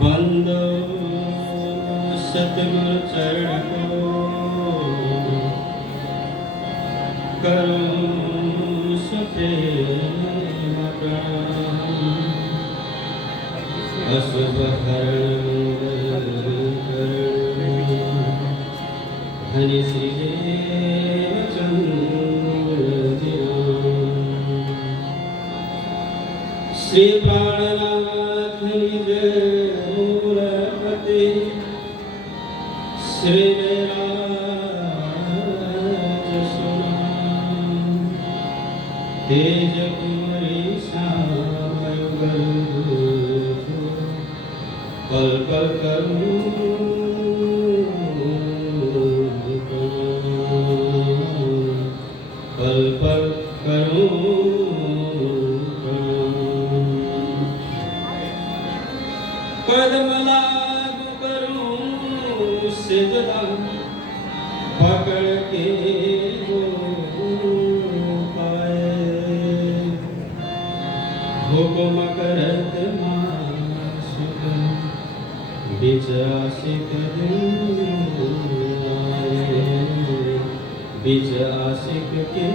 बंदो सतगुरु चरण को करूं सुप्रेम प्रणाम। अशुभ हरण हरि श्री श्री प्राणनाथ निज मूलपति श्री तेज कुमरी श्यामयुगल पल पल करूं पल पल करूं कदम लागू करूं सिजदा पकड़ के हुकुम करत मासुक बिच आशिक बिच आशिक के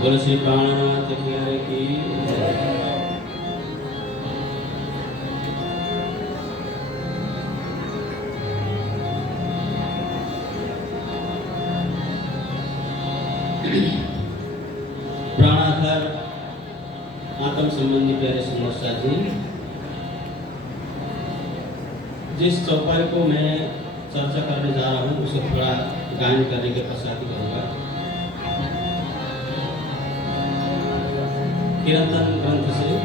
बोलो श्री प्राणनाथ प्यारे की प्राणाधार आत्म संबंधी प्यारे समस्या जी, जिस चौपाई को मैं चर्चा करने जा रहा हूँ उसे थोड़ा गायन करने के पश्चात ही करूँगा। कीर्तन ग्रंथ से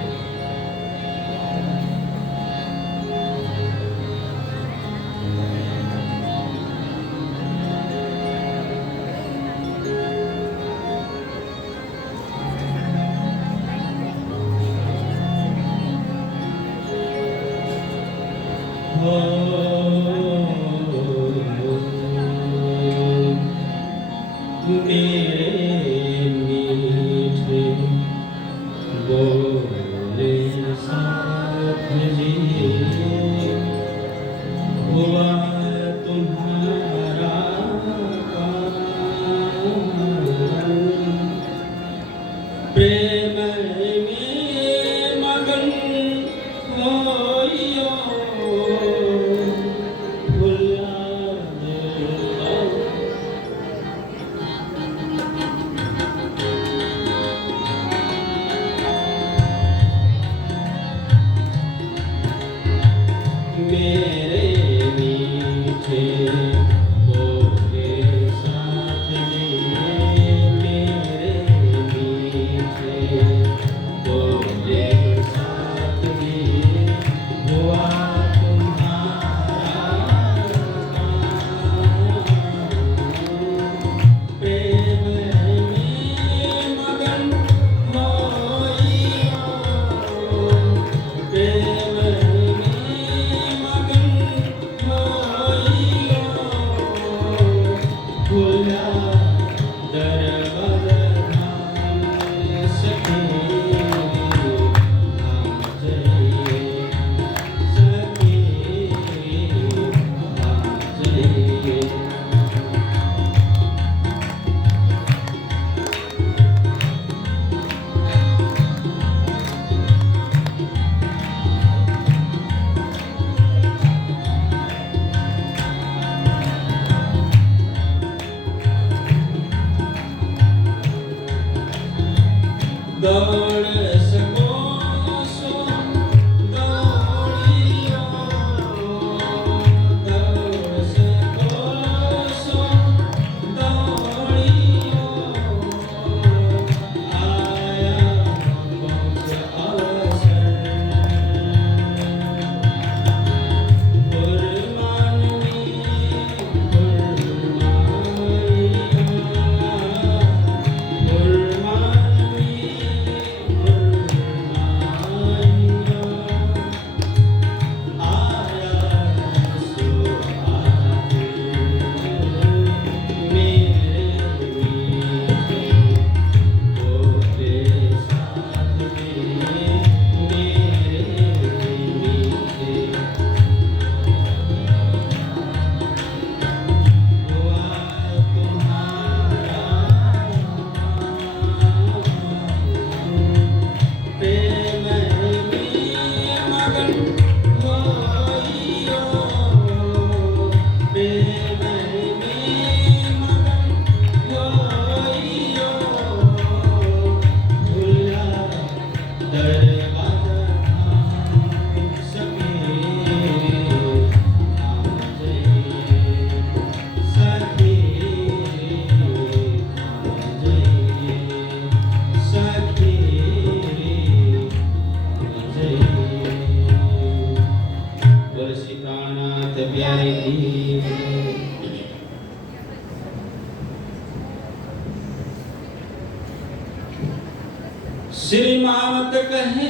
श्री मावत कहे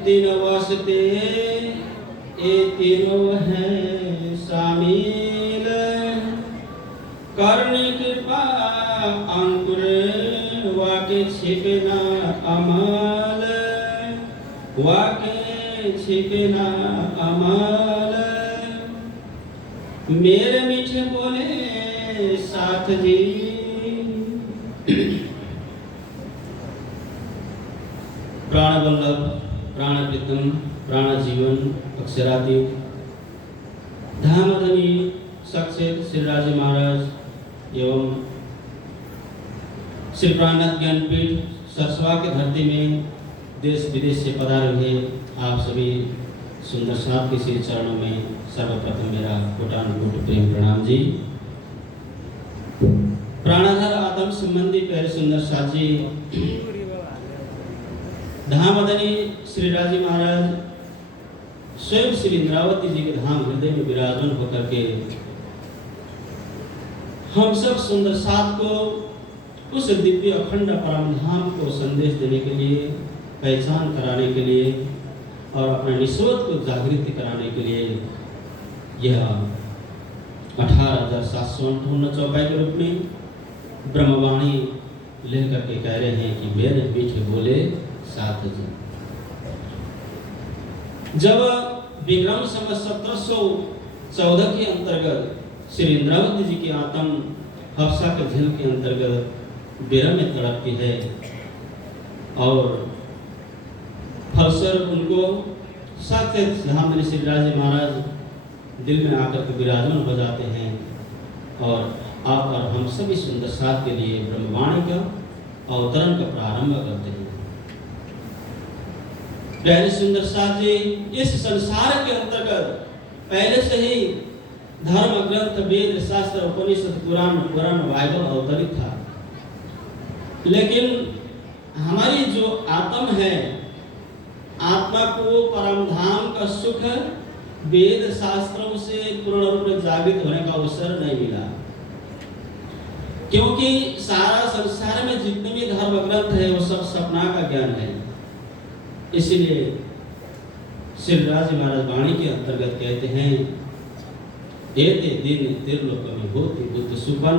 तीन वास्ते ए तीनों है शामिल करने कृपा अंकुर वाके छिपना अमल वाके छिपना अमल मेरे मीठे बोले साथ जी प्राण वल्लभ प्राण प्रीतम प्राण जीवन अक्षरादि धामधनी साक्षात श्री राजे महाराज एवं श्री प्राणनाथ ज्ञानपीठ सरसवा की धरती में देश विदेश से पधारे हुए आप सभी सुंदर साहब के श्री चरणों में सर्वप्रथम मेरा कोटानुकोटि प्रेम प्रणाम जी। प्राणाधार आदम संबंधी प्यारे सुंदर साथ जी धामधनी श्री राजे महाराज स्वयं श्री इंद्रावती जी के धाम हृदय में विराजमान होकर के हम सब सुंदर साथ को उस दिव्य अखंड परम धाम को संदेश देने के लिए, पहचान कराने के लिए और अपने निस्वत को जागृत कराने के लिए यह 18,758 चौपाई के रूप में ब्रह्मवाणी लेकर के कह रहे हैं कि मेरे मीठे बोले साथ जी। जब विक्रम संवत 1714 के अंतर्गत श्री इंद्रावती जी की आत्म हफ्सा के झील के अंतर्गत बेरा में तड़पती है और फलस्वरूप उनको साक्षात धामधनी श्री राजे महाराज दिल में आकर के विराजमान हो जाते हैं और आप और हम सभी सुंदर साथ के लिए ब्रह्मवाणी का अवतरण का प्रारंभ करते हैं। प्यारे सुंदर साथ जी इस संसार के अंतर्गत पहले से ही धर्म ग्रंथ वेद शास्त्र उपनिषद पुराण बाइबल अवतरित था, लेकिन हमारी जो आत्म है आत्मा को परम धाम का सुख वेद शास्त्रों से पूर्ण रूप में जागृत होने का अवसर नहीं मिला, क्योंकि सारा संसार में जितने भी धर्म ग्रंथ है वो सब सपना का ज्ञान है। इसलिए श्री राजे महाराज वाणी के अंतर्गत कहते हैं एते दिन त्रिलोक में होती बुद्ध सुपन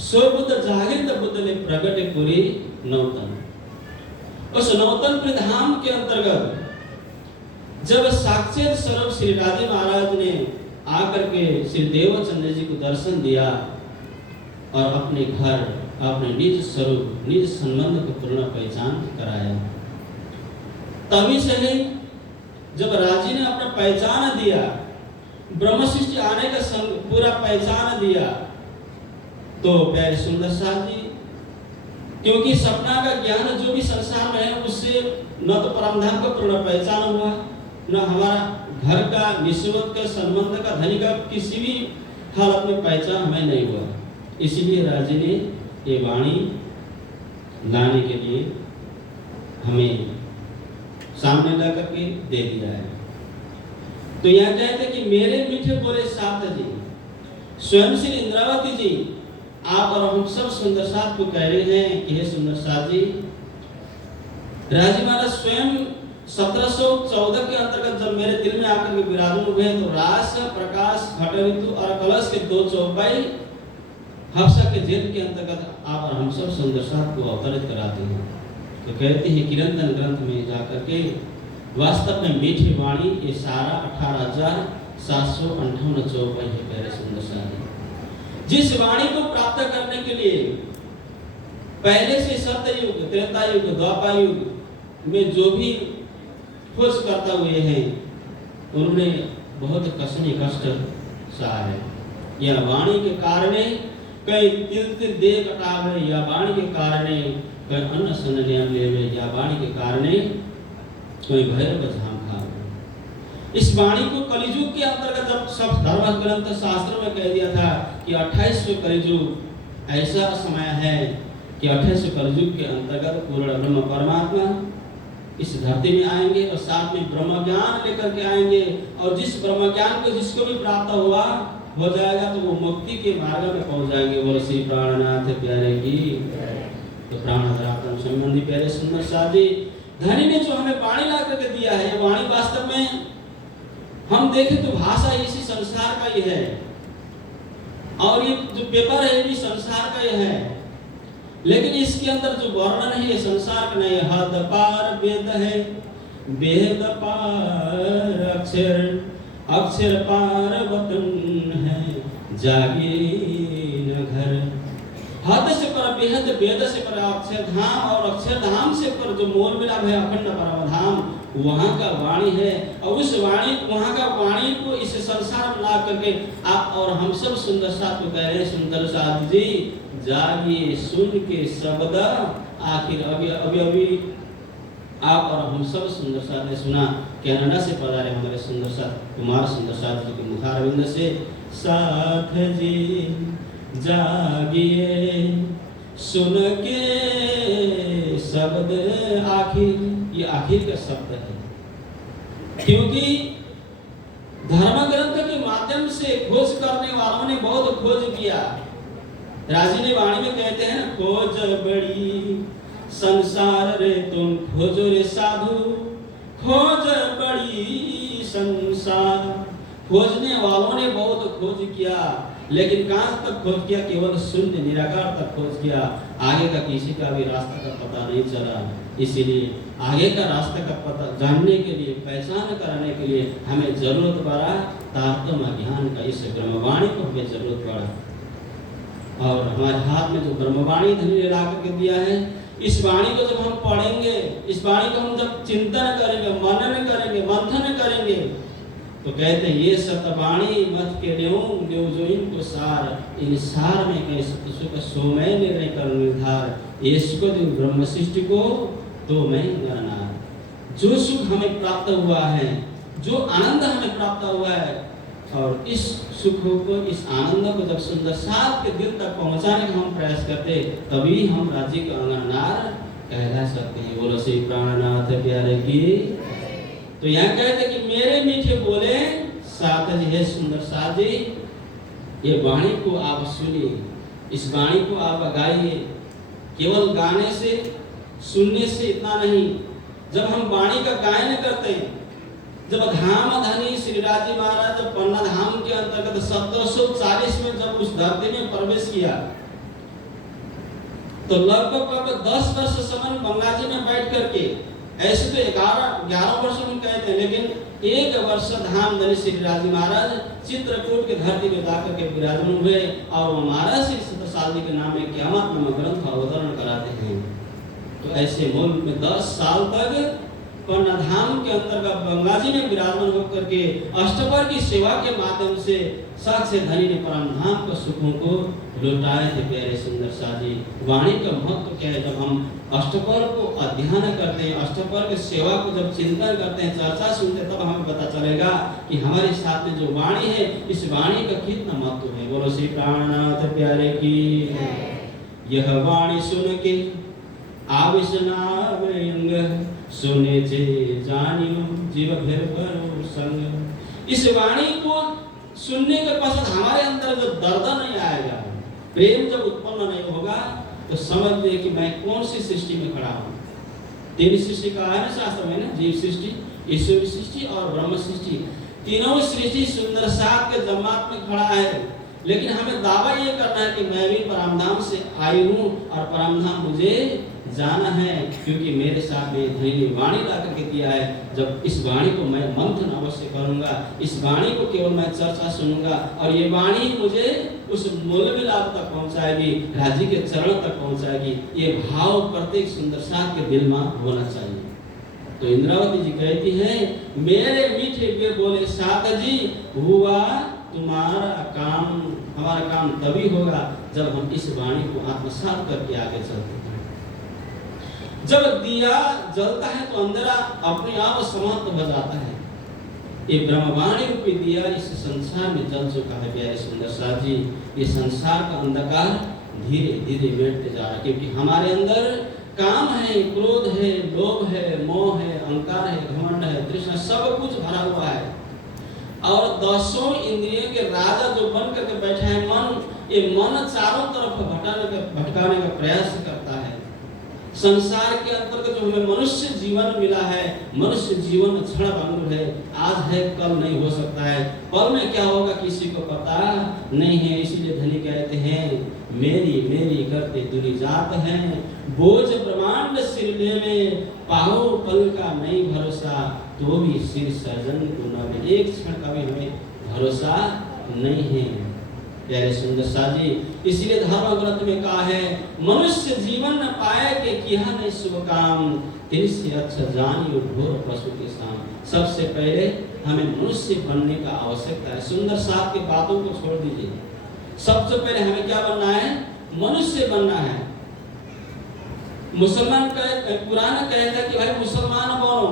सो बुद्ध जागृत बुद्ध ने प्रकट करी नौतन। उस नौतन धाम के अंतर्गत जब साक्षात स्वरूप श्री राजे महाराज ने आकर के श्री देवचंद्र जी को दर्शन दिया और अपने घर अपने निज स्वरूप निज संबंध को पूर्ण पहचान कराया, तभी से ही जब राजी ने अपना पहचान दिया, ब्रह्म सृष्टि आने का पूरा पहचान दिया, तो प्यारे सुंदर साथ जी क्योंकि सपना का ज्ञान जो भी संसार में है उससे न तो परमधाम का पूर्ण पहचान हुआ, न हमारा घर का निस्वत का संबंध का धनी का किसी भी हालत में पहचान हमें नहीं हुआ। इसीलिए राजी ने ये वाणी लाने के लिए हमें सामने ला करके दे दिया है। तो यह कहते कि मेरे मीठे बोले साथ जी स्वयं श्री इंद्रावती जी आप और हम सब सुंदर साथ को कह रहे हैं कि हे सुंदर साथ जी राजी महाराज स्वयं 1714 के अंतर्गत जब मेरे दिल में आकर के विराजमान हुए तो रास प्रकाश घट ऋतु और कलश के 2 चौपाई हफ्सा के जेल के अंतर्गत आप और हम सब सुंदर साथ को अवतरित कराते हैं। तो कहते हैं किरंतन ग्रंथ में जाकर के वास्तव में मीठी वाणी ये सारा 18,758 चौपाई है प्यारे सुंदर साथ। जिस वाणी को प्राप्त करने के लिए पहले से सत्ययुग त्रेता युग द्वापर युग में जो भी खोज करता हुए हैं उन्होंने बहुत कष्ट सहा है। यह वाणी के कारण कई तिल दे कटाव है, या वाणी के कारण कई अन्न सन नियम लेवे, या वाणी के कारण कोई भैरव धाम खा। इस वाणी को कलिजुग के अंतर्गत जब सब धर्म ग्रंथ शास्त्रों में कह दिया था कि 28वें कलिजुग ऐसा समय है कि 28वें कलिजुग के अंतर्गत पूर्ण ब्रह्म परमात्मा इस धरती में आएंगे और साथ में ब्रह्म ज्ञान लेकर के आएंगे, और जिस ब्रह्म ज्ञान को जिसको भी प्राप्त हो जाएगा तो वो मुक्ति के मार्ग में पहुंच जाएंगे। बोलो श्री प्राणनाथ प्यारे की। तो प्राणाधरात्म संबंधी प्यारे सुंदर साथी, धनी ने जो हमें वाणी ला करके दिया है, ये वाणी वास्तव में हम देखें तो भाषा इसी संसार का ही है, और ये जो पेपर है ये भी संसार का ही है, लेकिन इसके अंदर जो वर्णन है ये संसार का नहीं है। हद पार वेद है, वेद पार अक्षर, अक्षर पार वतन है, जागे न घर। हद से पर बेहद, वेद से पर अक्षरधाम, और अक्षरधाम से पर जो मोल मिलाप है अखंड परमधाम, वहाँ का वाणी है। और उस वाणी, वहाँ का वाणी को इस संसार में ला करके आप और हम सब सुंदर साथ को कह रहे हैं, सुंदर साथ जी जागिए सुन के शब्द आखिर। अभी आप और हम सब सुंदर साथ ने सुना, कनाडा से पधारे हमारे सुंदर साथ कुमार सुंदर साथ जी के मुखारविंद से, साथ जी जागिए सुन के शब्द आखिर। ये आखिर का शब्द है, क्योंकि धर्म ग्रंथ के माध्यम से खोज करने वालों ने बहुत खोज किया। राजी ने वाणी में कहते हैं, खोज बड़ी संसार रे तुम खोजो रे साधु, खोज बड़ी संसार। खोजने वालों ने बहुत खोज किया, लेकिन कहां तक खोज किया? केवल शून्य निराकार तक खोज किया। आगे का किसी का भी रास्ता का पता नहीं चला। इसीलिए आगे का रास्ते का पता जानने के लिए, पहचान कराने के लिए हमें जरूरत पड़ा तारतम्य ज्ञान का। इस ब्रह्मवाणी को हमें जरूरत पड़ा, और हमारे हाथ में जो ब्रह्मवाणी धनी ने ला करके दिया है, इस वाणी को जब हम पढ़ेंगे, इस वाणी को हम जब चिंतन करेंगे, मनन करेंगे, मंथन करेंगे, तो कहते हैं ये सतवाणी मत के ल्यों जो इनको सार, इन सार में कहीं सुख सोमय निर्णय कर निर्धार। इसको जो ब्रह्म सृष्टि को तो मैं नरनार। जो सुख हमें प्राप्त हुआ है, जो आनंद हमें प्राप्त हुआ है, और इस सुख को, इस आनंद को जब सुंदर साथ के दिल तक पहुंचाने का हम प्रयास करते, तभी हम राज्य का अंगनार कहला सकते हैं। बोलो श्री प्राणनाथ प्यारे की। तो यहाँ कहते कि मेरे मीठे बोले साथ जी है सुंदर साथ जी, ये वाणी को आप सुनिए, इस वाणी को आप गाइए। केवल गाने से, सुनने से इतना नहीं, जब हम वाणी का गायन करते हैं, जब धाम धनी श्री राजी महाराज जब पन्ना धाम के अंतर्गत 1740 में जब उस धरती में प्रवेश किया, तो लगभग 10 वर्ष समय गंगा जी में बैठ करके, ऐसे तो 11 वर्ष हम कहते हैं, लेकिन 1 वर्ष धाम धनी श्री राजी महाराज चित्रकूट के धरती में जाकर के विराजमान हुए, और वो महाराज श्री सतसाल जी के नाम में क़यामत नामक ग्रंथ अवतरण कराते हैं। तो ऐसे मूल में 10 साल तक पन्नाधाम के अंतर्गत गंगा जी में विराजमान होकर के अष्टपर की सेवा के माध्यम से साक्षी धनी ने परम धाम के सुखों को लौटाए थे। प्यारे सुंदर साथी, वाणी का महत्व क्या है? जब हम अष्टपर को अध्ययन करते हैं, अष्टपर की सेवा को जब चिंतन करते हैं, चर्चा सुनते हैं, तब हमें पता चलेगा कि हमारे साथ में जो वाणी है, इस वाणी का कितना महत्व है। बोलो श्री प्राणनाथ प्यारे की। यह वाणी सुन के आविष्णावयंग, सुने जे जानियो जीव भेर करो संग। इस वाणी को सुनने के पश्चात हमारे अंदर जो दर्द नहीं आएगा, प्रेम जब उत्पन्न नहीं होगा, तो समझ ले कि मैं कौन सी सृष्टि में खड़ा हूँ। 3 सृष्टि का है ना शास्त्र में, ना जीव सृष्टि, ईश्वर सृष्टि और ब्रह्म सृष्टि। तीनों सृष्टि सुंदर साथ के जमात में खड़ा है, लेकिन हमें दावा ये करना है कि मैं भी परमधाम से आई हूँ और परमधाम मुझे जाना है, क्योंकि मेरे साथ में धनी ने वाणी ला करके दिया है। जब इस वाणी को मैं मंथन अवश्य करूंगा, इस वाणी को केवल मैं चर्चा सुनूंगा, और ये वाणी मुझे उस मूल मिलाप तक पहुंचाएगी, राज्य के चरण तक पहुंचाएगी। ये भाव प्रत्येक सुंदर साथ के दिल में होना चाहिए। तो इंद्रावती जी कहती हैं, मेरे मीठे वे बोले साथ जी, हुआ तुम्हारा काम, हमारा काम तभी होगा जब हम इस वाणी को आत्मसात करके आगे चलते हैं। जब दिया जलता है तो अंधेरा अपने आप समाप्त हो जाता है। ये ब्रह्मवाणी रूपी दिया इस संसार में जल चुका है। प्यारे सुंदर साथ जी, ये संसार का अंधकार धीरे धीरे मिटते जा रहा है, क्योंकि हमारे अंदर काम है, क्रोध है, लोभ है, मोह है, अहंकार है, घमंड है, तृष्णा, सब कुछ भरा हुआ है। और 10 इंद्रियों के राजा जो बन करके बैठा है मन, ये मन चारों तरफ भटकाने का प्रयास करता है। संसार के अंतर्गत जो हमें मनुष्य जीवन मिला है, मनुष्य जीवन क्षण भंगुर है, आज है कल नहीं हो सकता है, कल में क्या होगा किसी को पता नहीं है। इसीलिए धनी कहते हैं मेरी मेरी करते दुनी जात हैं, बोझ ब्रह्मांड सिर ले में पाहो पल का नहीं भरोसा, तो भी सिर सर्जन को न मिले, एक क्षण का भी हमें भरोसा नहीं है। प्यारे सुंदर साथ जी, इसीलिए धर्म ग्रंथ में कहा है मनुष्य जीवन न पाए के किया नहीं शुभ काम, तिरसे अच्छा जानियो घोर पशु के साम। सबसे पहले हमें मनुष्य बनने का आवश्यकता है। सुंदर साथ की बातों को छोड़ दीजिए, सबसे पहले हमें क्या बनना है? मनुष्य बनना है। मुसलमान कुरान कहता है कि भाई मुसलमान बनो,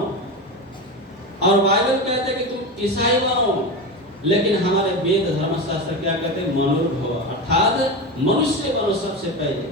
और बाइबल कहता है कि तुम ईसाई बनो, लेकिन हमारे वेद धर्मशास्त्र क्या कहते हैं? मनुर्भव, अर्थात मनुष्य बनो सबसे पहले।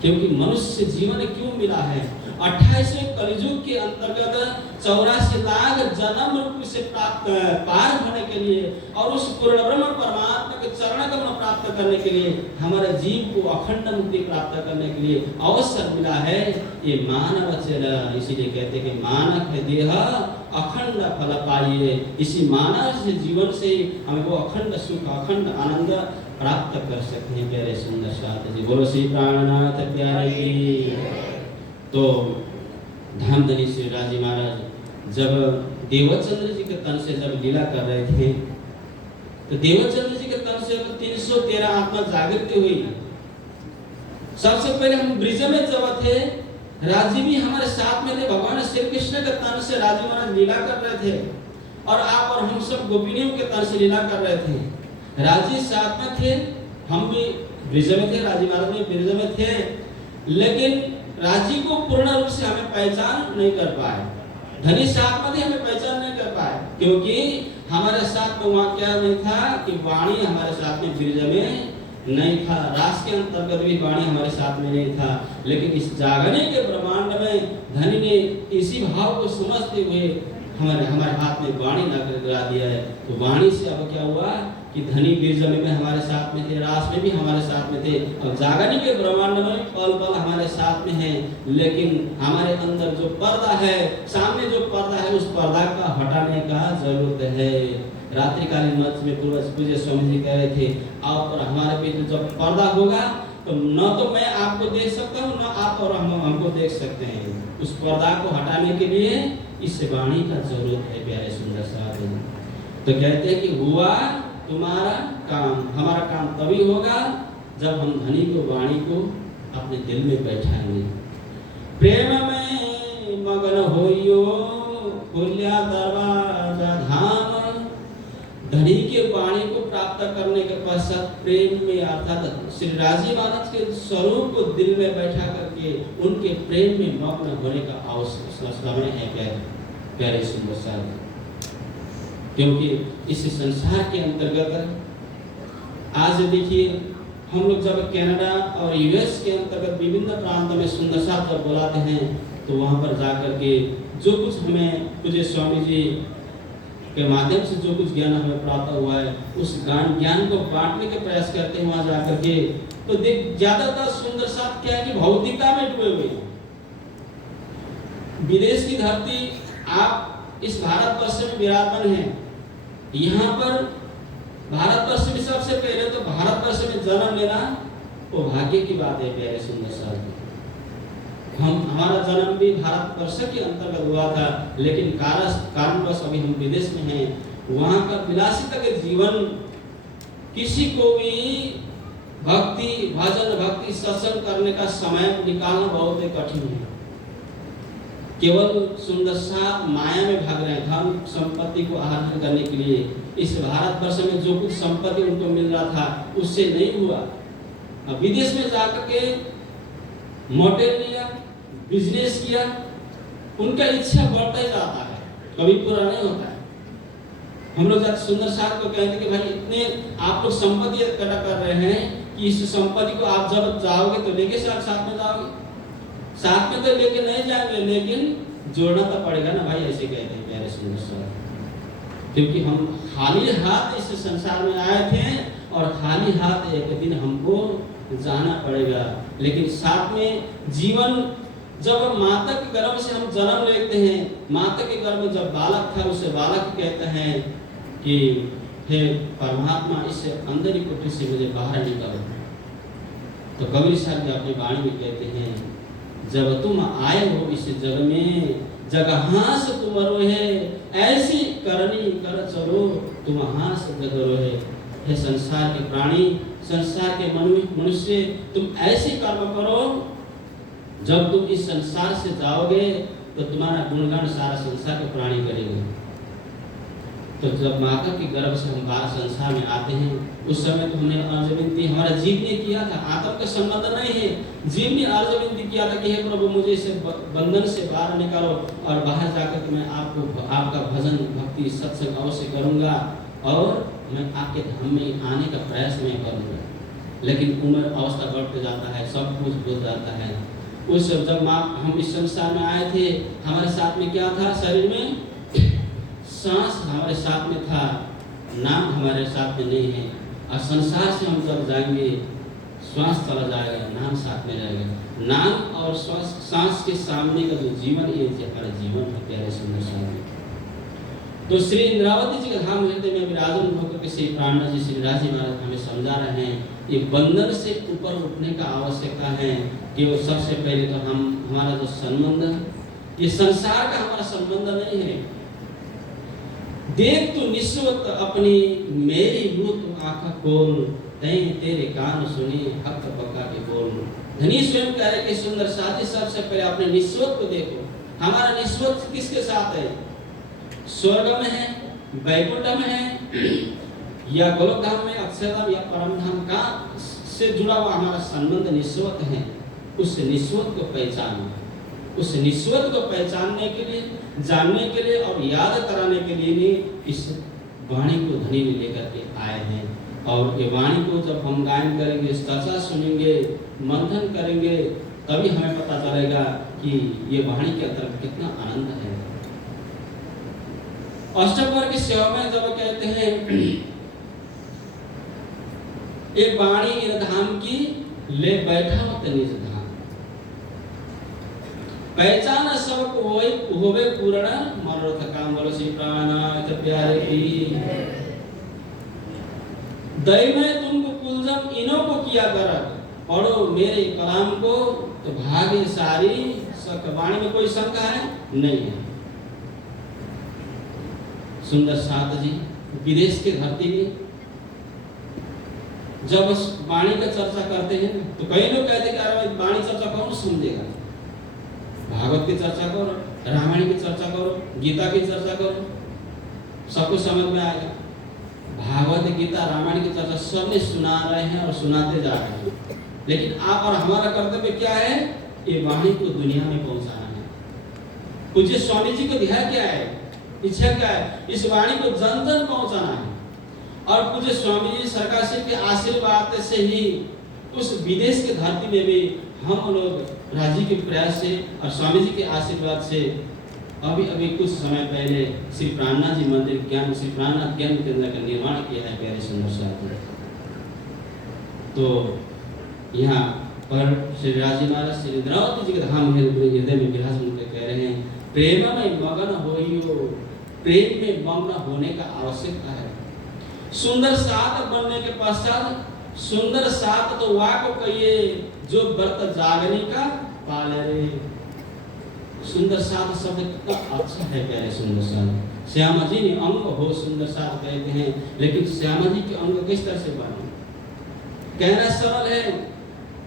क्योंकि मनुष्य जीवन क्यों मिला है? 28वें कलियुग के अंतर्गत 84 लाख जन्म रूप से प्राप्त पार होने के लिए और उस पूर्ण ब्रह्म परमात्मा के चरण कमल प्राप्त करने के लिए, हमारे जीव को अखंड मुक्ति प्राप्त करने के लिए अवसर मिला है। ये मानव चेला, इसीलिए कहते हैं कि मानव है देह अखंड फल पाइए। इसी मानव से जीवन से हमें वो अखंड सुख, अखंड आनंद प्राप्त कर सकते हैं। प्यारे सुंदर साथ जी, बोलो श्री प्राणनाथ प्यारे की। तो धामधनी श्री राजी महाराज जब देवचंद्र जी के तन से जब लीला कर रहे थे, तो देवचंद्र जी के तन से 313 आत्मा जागृत हुई। सबसे पहले हम ब्रिज में जब थे, राजी भी हमारे साथ में थे, भगवान श्री कृष्ण के तन से राजी महाराज लीला कर रहे थे, और आप और हम सब गोपिनियों के तन से लीला कर रहे थे। राजी साथ में थे, हम भी ब्रिज में थे, राजी महाराज भी ब्रिज में थे, लेकिन राजी को पूर्ण रूप से हमें पहचान नहीं कर पाए। धनी साथ में हमें पहचान नहीं कर पाए, क्योंकि हमारे साथ में वहाँ क्या नहीं था कि वाणी हमारे साथ में ब्रिज में नहीं था, रास के अंतर्गत भी वाणी हमारे साथ में नहीं था। लेकिन इस जागने के ब्रह्मांड में धनी ने इसी भाव को समझते हुए हमारे हाथ में वाणी ला दिया है। तो वाणी से अब क्या हुआ कि धनी बीरज में भी हमारे साथ में थे, रास में भी हमारे साथ में थे, और जागने के ब्रह्मांड में पल पल हमारे साथ में है। लेकिन हमारे अंदर जो पर्दा है, सामने जो पर्दा है, उस पर्दा का हटाने का जरूरत है। रात्रिकालीन मंच में पूज्य स्वामी जी कह रहे थे, आप और हमारे बीच जब पर्दा होगा तो न तो मैं आपको देख सकता हूँ, न आप और हमको देख सकते हैं। उस पर्दा को हटाने के लिए इस वाणी का जरूरत है। प्यारे सुंदर साथ तो कहते हैं कि हुआ तुम्हारा काम, हमारा काम तभी होगा जब हम धनी को वाणी को अपने दिल में बैठाएंगे। प्रेम में मगन होइयो खुल्या दरवाजा धाम। धनी के वाणी को प्राप्त करने के पश्चात प्रेम में, अर्थात श्री राजी महाराज के स्वरूप को दिल में बैठा करके उनके प्रेम में मग्न होने का आवश्यक समय है। प्यारे सुंदर साथ, क्योंकि इस संसार के अंतर्गत आज देखिए हम लोग जब कनाडा और यूएस के अंतर्गत विभिन्न प्रांतों में सुंदर साथ जब बुलाते हैं, तो वहाँ पर जाकर के जो कुछ हमें पूज्य स्वामी जी के माध्यम से जो कुछ ज्ञान हमें प्राप्त हुआ है, उस ज्ञान को बांटने के प्रयास करते हैं वहाँ जाकर के। तो देख ज्यादातर सुंदर साथ क्या है कि भौतिकता में डूबे हुए हैं। विदेश की धरती, आप इस भारतवर्ष में विराजमान हैं, यहाँ पर भारतवर्ष में सबसे पहले तो भारतवर्ष में जन्म लेना वो भाग्य की बात है। प्यारे सुंदर साथ, हमारा जन्म भी भारतवर्ष के अंतर्गत हुआ था, लेकिन कारणवश अभी हम विदेश में हैं। वहाँ का विलासिता के जीवन, किसी को भी भक्ति, भजन, भक्ति, सत्संग करने का समय निकालना बहुत ही कठिन है। केवल सुंदर साथ माया में भाग रहे हैं, धन संपत्ति को आर्जन करने के लिए। इस भारतवर्ष में जो कुछ संपत्ति उनको मिल रहा था उससे नहीं हुआ। अब विदेश में जाकर के मोटेल लिया, बिजनेस किया, उनका इच्छा बढ़ता ही जाता है, कभी पूरा नहीं होता है। हम लोग सुंदर साथ को कहते कि भाई इतने आप लोग संपत्ति इकट्ठा कर रहे हैं कि इस संपत्ति को आप जब जाओगे तो लेके साथ में जाओगे, साथ में तो लेके नहीं जाएंगे, लेकिन जोड़ना तो पड़ेगा ना भाई, ऐसे कहते हैं प्यारे सुंदर साथ। क्योंकि हम खाली हाथ इस संसार में आए थे और खाली हाथ एक दिन हमको जाना पड़ेगा। लेकिन साथ में जीवन, जब माता के गर्भ से हम जन्म लेते हैं, माता के गर्भ में जब बालक था उसे बालक कहते हैं कि हे परमात्मा, इससे अंदर की कोठरी से मुझे बाहर निकालो। तो कबीर साहब जी अपनी वाणी में कहते हैं, जब तुम आए हो इस जग में, जगहां से तुम रोहे, ऐसी करनी कर चलो तुम हास जग रोहे। हे संसार के प्राणी, संसार के मनुष्य, तुम ऐसी कर्म करो, जब तुम इस संसार से जाओगे तो तुम्हारा गुणगान सारा संसार के प्राणी करेंगे। तो जब माता के गर्भ से हम बाहर संसार में आते हैं, उस समय तो हमने अर्ज विनती हमारा जीव ने किया था, आत्म का संबंध नहीं है। जीव ने अर्ज विनती किया था कि हे प्रभु, मुझे इस बंधन से बाहर निकालो और बाहर जाकर के मैं आपका भजन भक्ति सत्संग अवश्य करूंगा और मैं आपके धाम में आने का प्रयास मैं करूंगा। लेकिन उम्र अवस्था बढ़ते जाता है, सब कुछ हो जाता है। उस जब हम इस संसार में आए थे, हमारे साथ में क्या था? शरीर में सांस हमारे साथ में था, नाम हमारे साथ में नहीं है। और संसार से हम जब जाएंगे, श्वास चला जाएगा, नाम साथ में रहेगा। नाम और श्वास, सांस के सामने का जो जीवन, ये हमारा जीवन है प्यारे सुंदर सामने। तो श्री इंद्रावती जी के धाम हृदय में विराजमान होकर के श्री प्राणनाथ जी, श्री राजी महाराज हमें समझा रहे हैं, ये बंधन से ऊपर उठने का आवश्यकता है कि वो सबसे पहले तो हमारा जो संबंध, ये संसार का हमारा संबंध नहीं है। देख तू निस्वत अपनी मेरी मुँह आँखा खोल, तय तेरे कान सुनी हक पक्का के बोल। धनी स्वयं कह रहे कि सुंदर साथी, सबसे पहले अपने निस्वत को देखो। हमारा निस्वत किसके साथ है? स्वर्ग में है, वैकुंठ में है, या गोलोक धाम में, अक्षरधाम या परम धाम का से जुड़ा हुआ हमारा संबंध निस्वत है। उस निस्वत को पहचानो। उस निस्वत को पहचानने के लिए, जानने के लिए और याद कराने के लिए भी इस वाणी को धनी ने लेकर के आए हैं। और ये वाणी को जब हम गायन करेंगे, चर्चा सुनेंगे, मंथन करेंगे, तभी हमें पता चलेगा कि ये वाणी के अंदर कितना आनंद है। अष्टप्रहर की सेवा में जब कहते हैं एक वाणी इन धाम की ले बैठा मत निज धाम, पहचान सब होवे पूर्ण मनोरथ काम। बोलो श्री प्राणनाथ प्यारे की। दैव में तुमको कुलजम इनो को किया कर, पढ़ो मेरे कलाम को तो भाग्य सारी। वाणी में कोई शंका है? नहीं है। सुंदर साथ जी विदेश के धरती में जब वाणी का चर्चा करते हैं तो कई लोग कहते हैं कि अरे वाणी चर्चा कौन समझेगा? भागवत की चर्चा करो, रामायण की चर्चा करो, गीता की चर्चा करो, सब कुछ समझ में आएगा। भागवत गीता रामायण की चर्चा सबने सुना रहे हैं और सुनाते जा रहे हैं, लेकिन आप और हमारा कर्तव्य क्या है? ये वाणी को दुनिया में पहुंचाना है। पूज्य स्वामी जी का ध्येय क्या है, इच्छा क्या है? इस वाणी को जन जन पहुंचाना है। और पूज्य स्वामी जी सरकार से के आशीर्वाद से ही उस विदेश के धरती में भी हम लोग राजी के प्रयास से और स्वामी जी के आशीर्वाद से अभी कुछ समय पहले श्री प्राणनाथ जी मंदिर ज्ञान, श्री प्राणनाथ ज्ञान केंद्र का निर्माण किया है प्यारे सुंदर साथ। तो यहाँ पर श्री राजी महाराज श्री इंद्रावती जी के धाम हृदय में विराजमान कह रहे हैं, प्रेम में मगन होइयो, प्रेम में मग्न होने का आवश्यकता है। सुंदर साथ बनने के पश्चात, सुंदर साथ तो वाह को कहिए जो व्रत जागने का पाले रे। सुंदर साथ शब्द कितना अच्छा है प्यारे सुंदर साथ। श्यामा जी ने अंग हो सुंदर साथ कहते हैं, लेकिन श्यामा जी के अंग किस तरह से बने? कहना सरल है,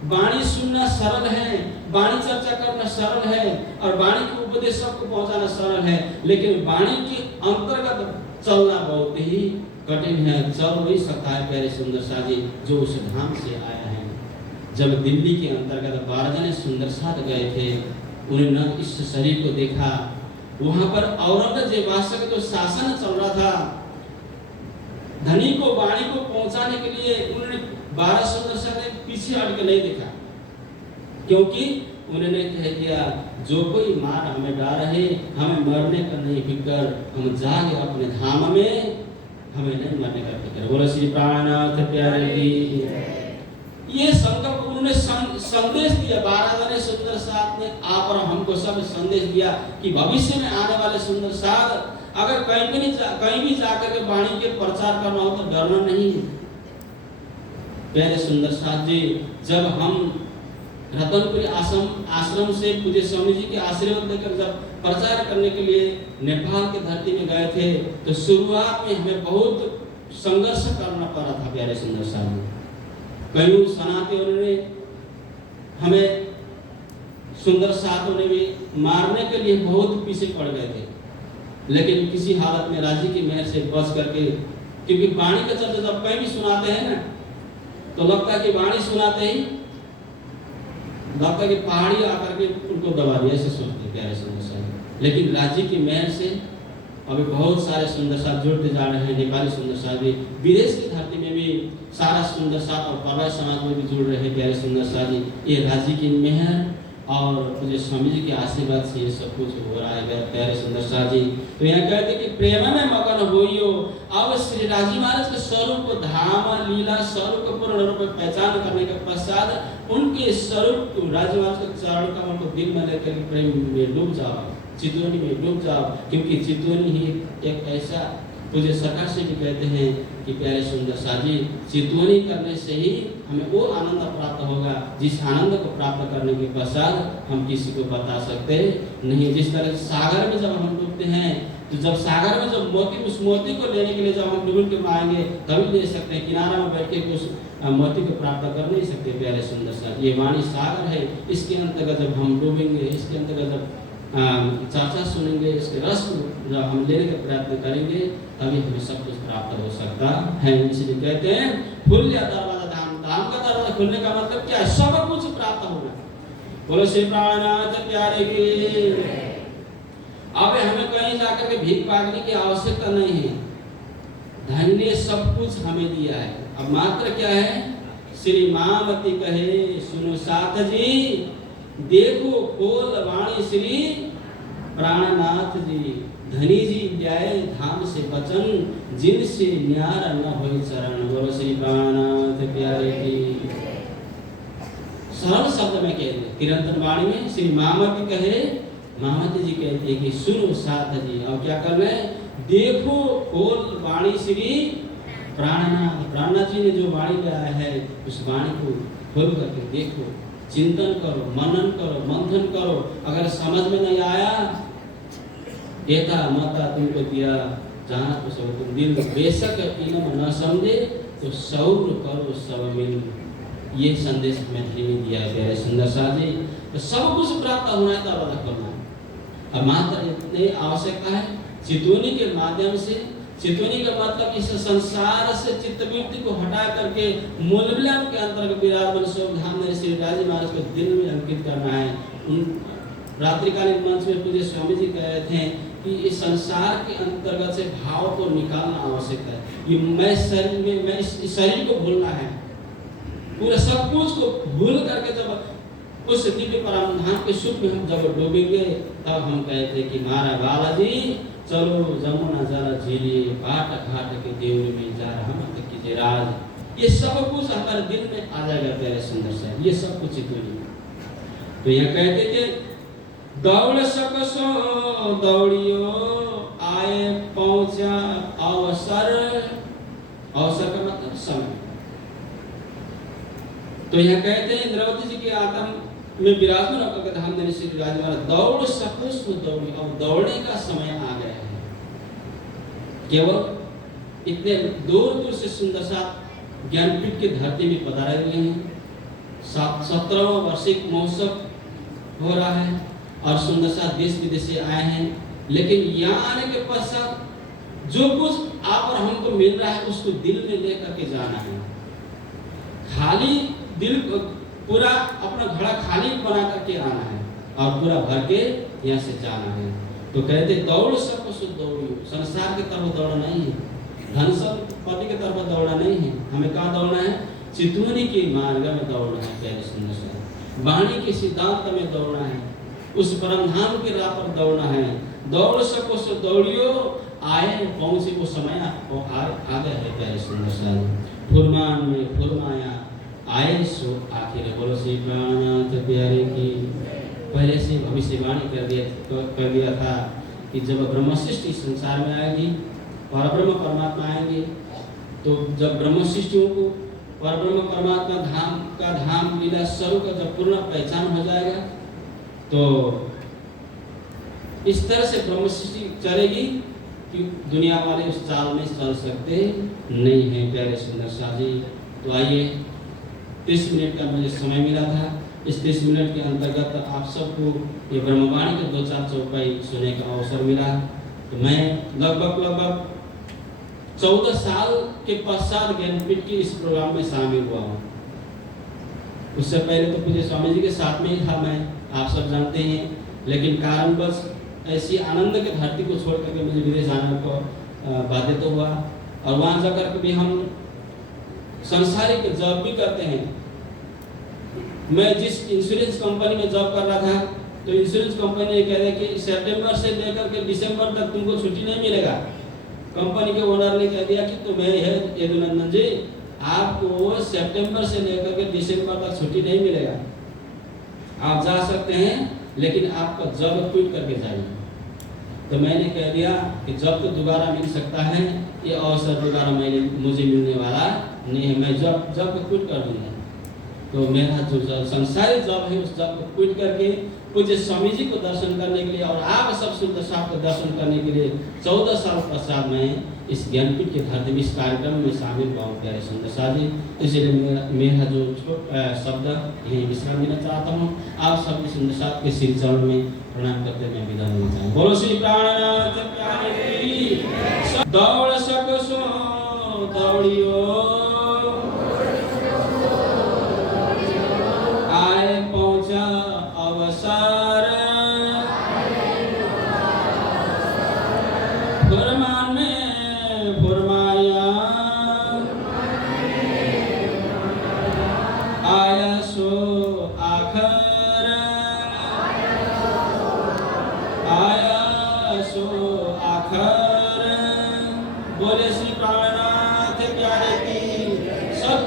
वाणी सुनना सरल है, वाणी चर्चा करना सरल है और वाणी के उपदेश सबको पहुंचाना सरल है, लेकिन वाणी के अंतर्गत चलना बहुत ही कठिन है। चल वही सकता है प्यारे सुंदर साथ जी जो उस धाम से आया है। जब दिल्ली के अंतर्गत 12 जने सुंदर साथ गए थे, उन्होंने इस शरीर को देखा। वहां पर औरंगजेब बादशाह का जो शासन चल रहा था, धनी को वाणी को पहुंचाने के लिए उन्होंने 12 सुंदर साथ ने पीछे हट के नहीं देखा, क्योंकि उन्होंने कह दिया जो कोई मार हमें डाल रहे, हमें मरने का नहीं फिक्र, हम जागे अपने धाम में, हमें नहीं मरने का फिक्र। बोलो श्री प्राणनाथ प्यारे की। ये संकल्प उन्होंने संदेश दिया। 12 जने सुंदर साथ ने आप और हमको सब संदेश दिया कि भविष्य में आने वाले सुंदर साथ अगर कहीं भी जाकर के वाणी के प्रचार करना हो तो डरना नहीं। प्यारे सुंदर साथ जी, जब हम रतनपुरी आश्रम से पूज्य स्वामी जी के आशीर्वाद लेकर जब प्रचार करने के लिए नेपाल की धरती में गए थे तो शुरुआत में हमें बहुत संघर्ष करना पड़ा था। प्यारे सुंदर साहब, कई सनातियों ने हमें सुंदर साथों ने भी मारने के लिए बहुत पीछे पड़ गए थे, लेकिन किसी हालत में राजी की मेहर से बच करके, क्योंकि वाणी के चलते जब कहीं भी सुनाते हैं ना तो लगता है कि वाणी सुनाते ही लगता है कि पहाड़ी आकर के उनको दबा दिया, ऐसे सोचते प्यारे सुंदर साहब। लेकिन राजी की मेहर से अभी बहुत सारे सुंदर साथ जुड़ते जा रहे हैं। नेपाली सुंदर साथ भी, विदेश की धरती में भी सारा सुंदर साथ और परवाई समाज में भी जुड़ रहे हैं प्यारे सुंदर साथ जी। ये राजी की मेहर और पूज्य स्वामी जी के आशीर्वाद से ये सब कुछ हो रहा है प्यारे सुंदर साथ जी। तो यहाँ कहते कि प्रेम में मगन होइयो। अब श्री राजी महाराज के स्वरूप को धाम लीला स्वरूप को पूर्ण रूप में पहचान करने के पश्चात उनके स्वरूप को राजी महाराज के चरण कमल को दिल में लेकर प्रेम में डूब जाओ, चितौनी में डूब जाओ, क्योंकि चितौनी ही एक ऐसा पूज्य सरकार से भी कहते हैं कि प्यारे सुंदर साजी, चितौनी करने से ही हमें वो आनंद प्राप्त होगा जिस आनंद को प्राप्त करने के पश्चात हम किसी को बता सकते नहीं। जिस तरह सागर में जब हम डूबते हैं तो जब सागर में जब मोती, उस मोती को लेने के लिए जब हम डूब के आएंगे तभी ले सकते हैं, किनारा में बैठ के उस मोती को प्राप्त कर नहीं सकते प्यारे सुंदर साजी। ये वाणी सागर है, इसके अंतर्गत जब हम डूबेंगे, इसके अंतर्गत जब चर्चा सुनेंगे, इसके रस जब हम लेने का प्रयत्न करेंगे तभी हमें सब कुछ प्राप्त हो सकता है। इसलिए कहते हैं खुल या दरवाजा धाम, धाम का दरवाजा खुलने का मतलब क्या है? सब कुछ प्राप्त होगा। बोलो श्री प्राणनाथ प्यारे की। अब हमें कहीं जाकर के भीख मांगने की आवश्यकता नहीं है, धन ने सब कुछ हमें दिया है। अब मात्र क्या है? श्री मामती कहे सुनो साथ जी, देखो खोल वाणी श्री प्राणनाथ जी, धनी जी जाए धाम से बचन, जिनसे न्यारा न होई चरण। बोलो श्री प्राणनाथ प्यारे की। सरल शब्द में कहते कीर्तन वाणी में श्री मामती कहे, मामती जी कहते हैं कि सुनो साथ जी। और क्या करना है? देखो खोल वाणी श्री प्राणनाथ, प्राणनाथ जी ने जो वाणी गाया है उस वाणी को खोल करके देखो, चिंतन करो, मनन करो, मंथन करो। अगर समझ में नहीं आया, देता माता तुमको दिया जहाँ कुछ हो तुम दिल, बेशक इनम न समझे तो सौर करो सब मिल। ये संदेश हमें धीमे दिया है प्यारे सुंदर साथ जी। तो सब कुछ प्राप्त होना है तब करना है। अब मात्र इतनी आवश्यकता है चितौनी के माध्यम से। चितौनी का मतलब इस संसार से चित्तवृत्ति को हटा करके मूलविलम के अंतर्गत विराजमान स्वरूप धाम में श्री राजी महाराज को दिल में अंकित करना है। उन रात्रिकालीन मंच में पूज्य स्वामी जी कह रहे थे कि इस संसार के अंतर्गत से भाव को निकालना आवश्यक है। ये मैं शरीर में, मैं इस शरीर को भूलना है, पूरा सब कुछ को भूल करके जब उस दिव्य परम धाम के सुख में हम जब डूबेंगे तब हम कहते कि मारा बालाजी चलो जमुना जरा झीलिए, बाट घाट के देवरी में जा रहा मत कीजिए राज। ये सब कुछ हमारे दिल में आ जाएगा प्यारे सुंदर साहब, ये सब कुछ चितौनी। तो यह कहते थे दौड़ सकसो दौड़ियो, आए पहुंचा अवसर, अवसर का मतलब समय। तो यह कहते हैं इंद्रावती जी की आत्म में विराजमान होकर के धाम देने श्री राजी महाराज दौड़ सकसो दौड़ियो। अब दौड़ने का समय आ गया है। केवल इतने दूर दूर से सुंदर साथ ज्ञानपीठ की धरती में पधारे हुए हैं। 17वां वार्षिक महोत्सव हो रहा है और सुंदर साथ देश विदेश से आए हैं। लेकिन यहाँ आने के पश्चात जो कुछ आप और हमको मिल रहा है उसको दिल में लेकर के जाना है। खाली दिल पूरा अपना घड़ा खाली बना करके आना है और पूरा भर के यहाँ से जाना है। तो कहते दौड़ सबको शुद्ध दौड़ियो। संसार की तरफ दौड़ना नहीं है, धन संपत्ति की तरफ दौड़ना नहीं है। हमें कहाँ दौड़ना है? चितौनी के मार्ग में दौड़ना है प्यारे सुंदर साहब। वाणी के सिद्धांत में दौड़ना है, उस परम धाम के राह पर दौड़ना है। दौड़ सको सो दौड़ियो, आए पहुंचे वो समय आ गया है प्यारे सुंदर साहब। फुरमान में फुरमाया आए सो आखिर है। बोलो श्री प्राणनाथ प्यारे की। पहले से भविष्यवाणी कर दिया था कि जब ब्रह्म सृष्टि संसार में आएगी, परब्रह्म परमात्मा आएंगे, तो जब ब्रह्म सृष्टियों को परब्रह्म परमात्मा धाम का धाम लीला स्वरूप का जब पूर्ण पहचान हो जाएगा, तो इस तरह से ब्रह्म सृष्टि चलेगी कि दुनिया वाले उस चाल में चल सकते नहीं हैं। प्यारे सुंदर शाह जी, तो आइए 30 मिनट का मुझे समय मिला था। इस 30 मिनट के अंतर्गत आप सबको ये ब्रह्मवाणी के 2-4 चौपाई सुनने का अवसर मिला। तो मैं लगभग 14 साल के पश्चात ज्ञानपीठ के इस प्रोग्राम में शामिल हुआ हूँ। उससे पहले तो पूज्य स्वामी जी के साथ में ही था मैं, आप सब जानते हैं, लेकिन कारणवश ऐसी आनंद के धरती को छोड़ करके मुझे विदेश आने को बाध्य तो हुआ, और वहाँ जाकर के भी हम संसारिक जॉब भी करते हैं। मैं जिस इंश्योरेंस कंपनी में जॉब कर रहा था, तो इंश्योरेंस कंपनी ने कह दिया कि सितंबर से लेकर के दिसंबर तक तुमको छुट्टी नहीं मिलेगा। कंपनी के ओनर ने कह दिया कि तुम्हें है यदुनंदन जी, आपको सितंबर से लेकर के दिसंबर तक छुट्टी नहीं मिलेगा। आप जा सकते हैं, लेकिन आपका जॉब क्विट करके जाइए। तो मैंने कह दिया कि जॉब तो दोबारा मिल सकता है, ये अवसर दोबारा मुझे मिलने वाला नहीं है, मैं जॉब को क्विट कर दूंगा। तो मेरा जो संसारिक जॉब है, उस जॉब को क्विट करके पूज्य स्वामी जी को दर्शन करने के लिए और आप सब सुंदर साहब को दर्शन करने के लिए 14 साल पश्चात मैं इस ज्ञानपीठ के धरती इस कार्यक्रम में शामिल हुआ। प्यारे सुंदर साहब जी, इसलिए मेरा जो शब्द यही विश्राम देना चाहता हूँ। आप सब सुंदर साहब के श्री चरण में प्रणाम करते मैं विदा लेना चाहता हूँ। बोलो श्री प्राणनाथ प्यारे की। दौड़ सको सो दौड़ियो, आए पहुँचा अवसर, फरमान में फरमाया, आया सो आखर, आया सो आखर। बोले श्री प्राण